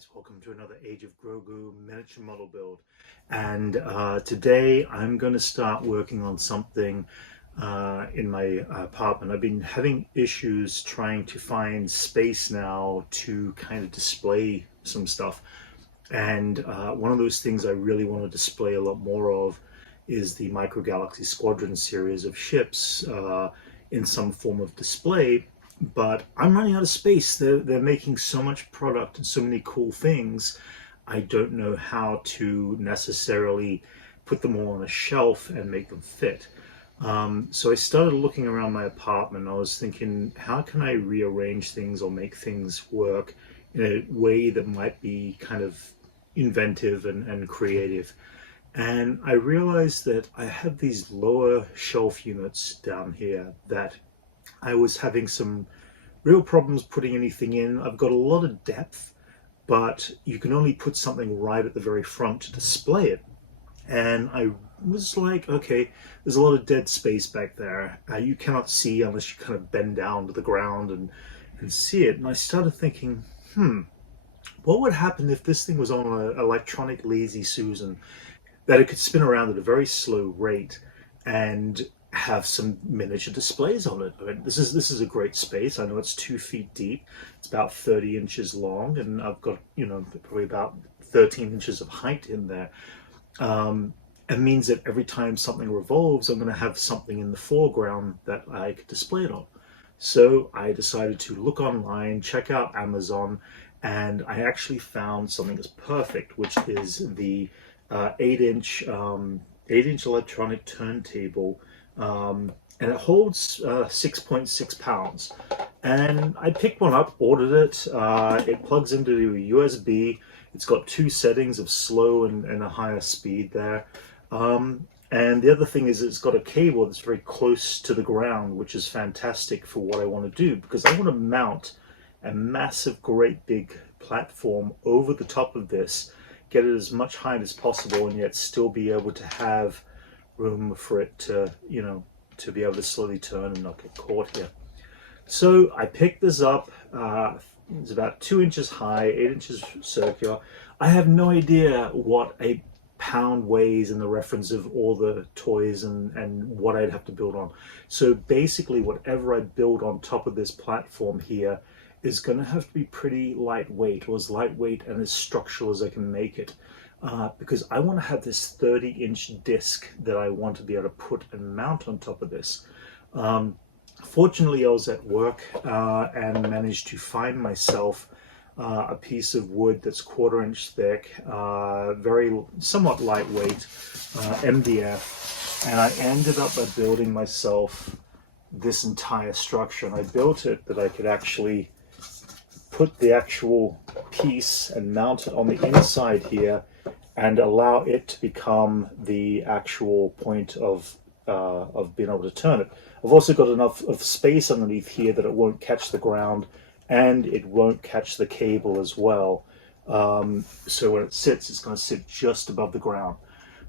guys, welcome to another Age of Grogu miniature model build. And today I'm going to start working on something in my apartment. I've been having issues trying to find space now to kind of display some stuff. And one of those things I really want to display a lot more of is the Micro Galaxy Squadron series of ships in some form of display. But I'm running out of space. They're making so much product and so many cool things. I don't know how to necessarily put them all on a shelf and make them fit. So I started looking around my apartment. I was thinking, how can I rearrange things or make things work in a way that might be kind of inventive and creative? And I realized that I have these lower shelf units down here that I was having some real problems putting anything in. I've got a lot of depth, but you can only put something right at the very front to display it. And I was like, okay, there's a lot of dead space back there. You cannot see unless you kind of bend down to the ground and see it. And I started thinking, what would happen if this thing was on an electronic Lazy Susan, that it could spin around at a very slow rate and have some miniature displays on it. I mean, this is a great space. I know it's 2 feet deep. It's about 30 inches long, and I've got, probably about 13 inches of height in there. It means that every time something revolves, I'm going to have something in the foreground that I could display it on. So I decided to look online, check out Amazon, and I actually found something that's perfect, which is the 8-inch electronic turntable. And it holds 6.6 pounds. And I picked one up, ordered it. It plugs into a USB. It's got 2 settings of slow and a higher speed there. And the other thing is it's got a cable that's very close to the ground, which is fantastic for what I want to do, because I want to mount a massive, great big platform over the top of this, get it as much height as possible, and yet still be able to have room for it to, to be able to slowly turn and not get caught here. So I picked this up. It's about 2 inches high, 8 inches circular. I have no idea what a pound weighs in the reference of all the toys and what I'd have to build on. So basically whatever I build on top of this platform here is going to have to be pretty lightweight, or as lightweight and as structural as I can make it. Because I want to have this 30-inch disc that I want to be able to put and mount on top of this. Fortunately, I was at work and managed to find myself a piece of wood that's 1/4 inch thick, somewhat lightweight, MDF, and I ended up by building myself this entire structure. And I built it that I could actually put the actual piece and mount it on the inside here, and allow it to become the actual point of being able to turn it. I've also got enough of space underneath here that it won't catch the ground and it won't catch the cable as well. So when it sits, it's going to sit just above the ground.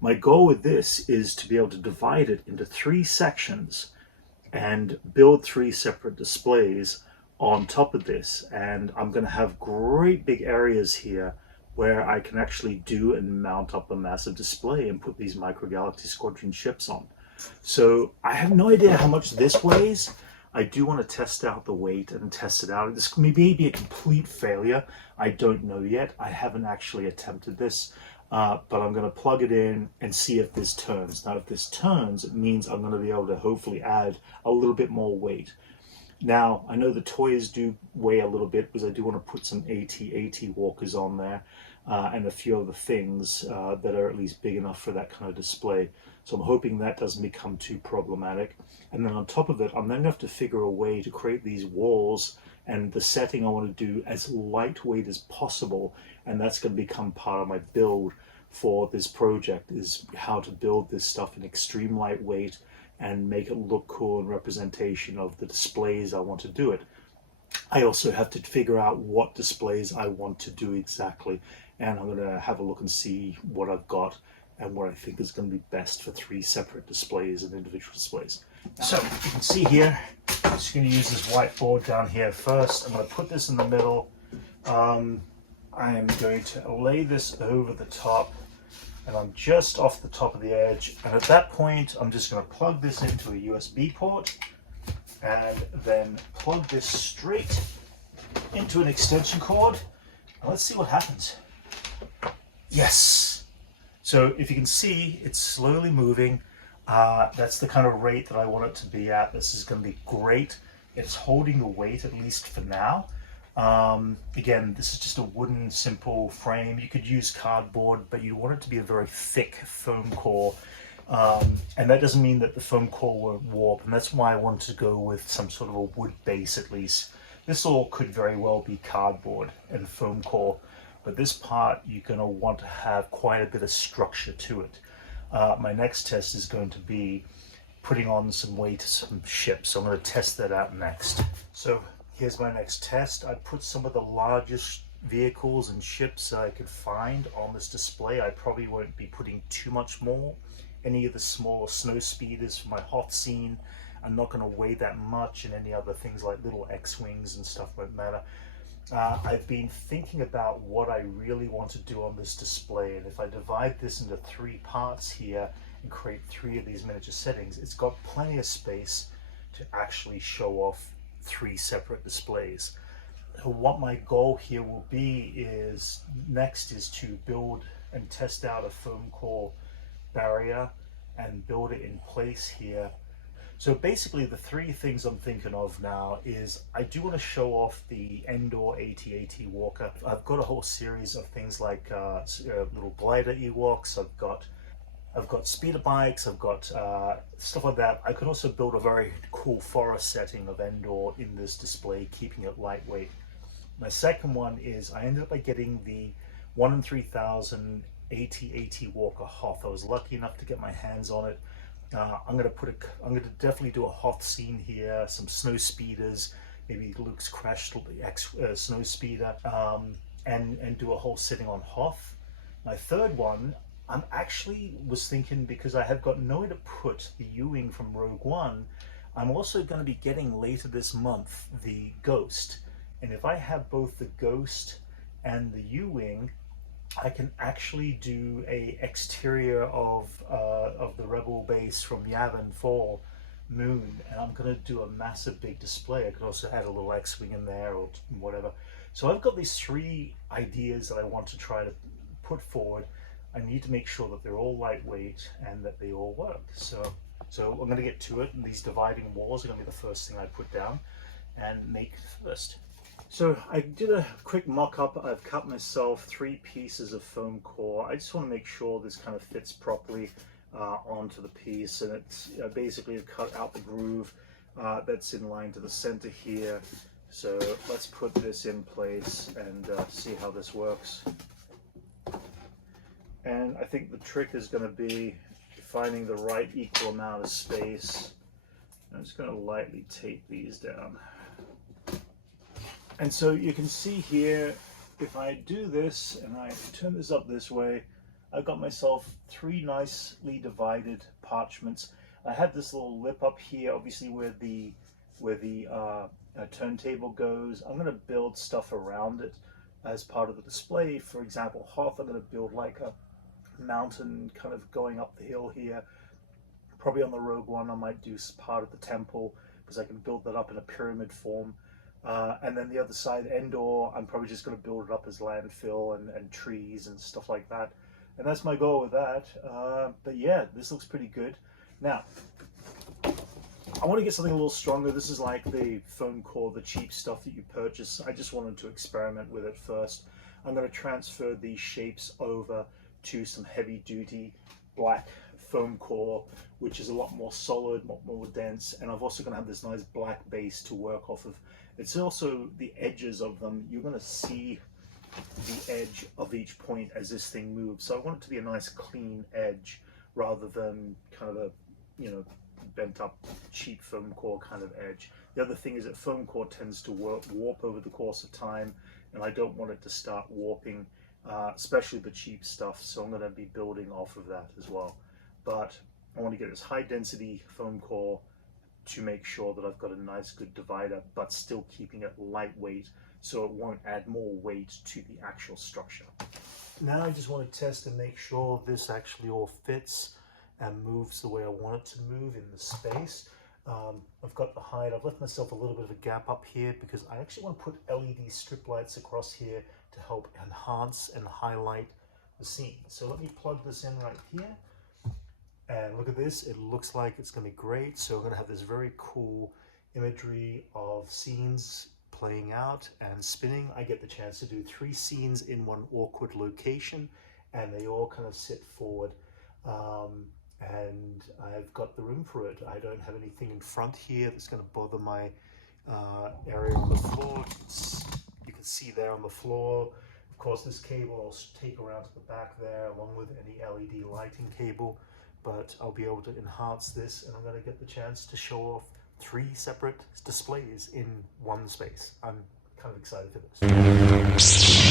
My goal with this is to be able to divide it into 3 sections and build 3 separate displays on top of this. And I'm going to have great big areas here where I can actually do and mount up a massive display and put these Micro Galaxy Squadron ships on. So I have no idea how much this weighs. I do want to test out the weight and test it out. This may be a complete failure. I don't know yet. I haven't actually attempted this, but I'm going to plug it in and see if this turns. Now, if this turns, it means I'm going to be able to hopefully add a little bit more weight. Now, I know the toys do weigh a little bit, because I do want to put some AT walkers on there and a few other things that are at least big enough for that kind of display. So I'm hoping that doesn't become too problematic. And then on top of it, I'm then going to have to figure a way to create these walls and the setting I want to do as lightweight as possible. And that's going to become part of my build for this project, is how to build this stuff in extreme lightweight and make it look cool in representation of the displays I want to do it. I also have to figure out what displays I want to do exactly, and I'm going to have a look and see what I've got and what I think is going to be best for 3 separate displays and individual displays. So you can see here, I'm just going to use this whiteboard down here first. I'm going to put this in the middle. I am going to lay this over the top, and I'm just off the top of the edge, and at that point I'm just going to plug this into a USB port and then plug this straight into an extension cord, and let's see what happens. Yes! So if you can see, it's slowly moving. That's the kind of rate that I want it to be at. This is going to be great. It's holding the weight, at least for now. Again, this is just a wooden, simple frame. You could use cardboard, but you want it to be a very thick foam core. And that doesn't mean that the foam core won't warp, and that's why I wanted to go with some sort of a wood base at least. This all could very well be cardboard and foam core, but this part you're going to want to have quite a bit of structure to it. My next test is going to be putting on some weight to some ships, so I'm going to test that out next. So here's my next test. I put some of the largest vehicles and ships I could find on this display. I probably won't be putting too much more. Any of the smaller snow speeders for my hot scene, I'm not going to weigh that much, and any other things like little X-Wings and stuff won't matter. I've been thinking about what I really want to do on this display, and if I divide this into 3 parts here and create 3 of these miniature settings, it's got plenty of space to actually show off 3 separate displays. So what my goal here will be is next is to build and test out a foam core barrier and build it in place here. So basically the 3 things I'm thinking of now is I do want to show off the Endor AT-AT Walker. I've got a whole series of things like little glider Ewoks, I've got speeder bikes, I've got stuff like that. I could also build a very cool forest setting of Endor in this display, keeping it lightweight. My second one is I ended up by getting the 1 in 3000 AT-AT Walker Hoth. I was lucky enough to get my hands on it. I'm going to definitely do a Hoth scene here, some snow speeders, maybe Luke's crashed snow speeder, and do a whole setting on Hoth. My third one, I'm actually was thinking, because I have got nowhere to put the U-Wing from Rogue One, I'm also going to be getting later this month the Ghost. And if I have both the Ghost and the U-Wing, I can actually do a exterior of the Rebel base from Yavin 4 Moon, and I'm going to do a massive big display. I could also add a little X-Wing in there or whatever. So I've got these 3 ideas that I want to try to put forward. I need to make sure that they're all lightweight and that they all work. So I'm going to get to it, and these dividing walls are going to be the first thing I put down and make first. So I did a quick mock-up. I've cut myself 3 pieces of foam core. I just want to make sure this kind of fits properly onto the piece, and it's basically cut out the groove that's in line to the center here. So let's put this in place and see how this works. And I think the trick is going to be finding the right equal amount of space. I'm just going to lightly tape these down. And so you can see here, if I do this and I turn this up this way, I've got myself 3 nicely divided parchments. I have this little lip up here, obviously where the turntable goes. I'm going to build stuff around it as part of the display. For example, Hoth, I'm going to build like a mountain kind of going up the hill here. Probably on the Rogue One I might do part of the temple, because I can build that up in a pyramid form. And then the other side, Endor, I'm probably just going to build it up as landfill and trees and stuff like that. And that's my goal with that. But yeah, this looks pretty good. Now, I want to get something a little stronger. This is like the foam core, the cheap stuff that you purchase. I just wanted to experiment with it first. I'm going to transfer these shapes over to some heavy duty black foam core, which is a lot more solid, a lot more dense, and I've also going to have this nice black base to work off of. It's also the edges of them. You're going to see the edge of each point as this thing moves. So I want it to be a nice clean edge rather than kind of a, you know, bent up cheap foam core kind of edge. The other thing is that foam core tends to warp over the course of time, and I don't want it to start warping, especially the cheap stuff. So I'm going to be building off of that as well. But I want to get this high density foam core to make sure that I've got a nice good divider, but still keeping it lightweight so it won't add more weight to the actual structure. Now I just want to test and make sure this actually all fits and moves the way I want it to move in the space. I've got the height. I've left myself a little bit of a gap up here because I actually want to put LED strip lights across here to help enhance and highlight the scene. So let me plug this in right here. And look at this, it looks like it's going to be great. So we're going to have this very cool imagery of scenes playing out and spinning. I get the chance to do 3 scenes in one awkward location, and they all kind of sit forward. And I've got the room for it. I don't have anything in front here that's going to bother my area on the floor. You can see there on the floor. Of course, this cable I'll take around to the back there, along with any LED lighting cable. But I'll be able to enhance this, and I'm going to get the chance to show off 3 separate displays in one space. I'm kind of excited for this.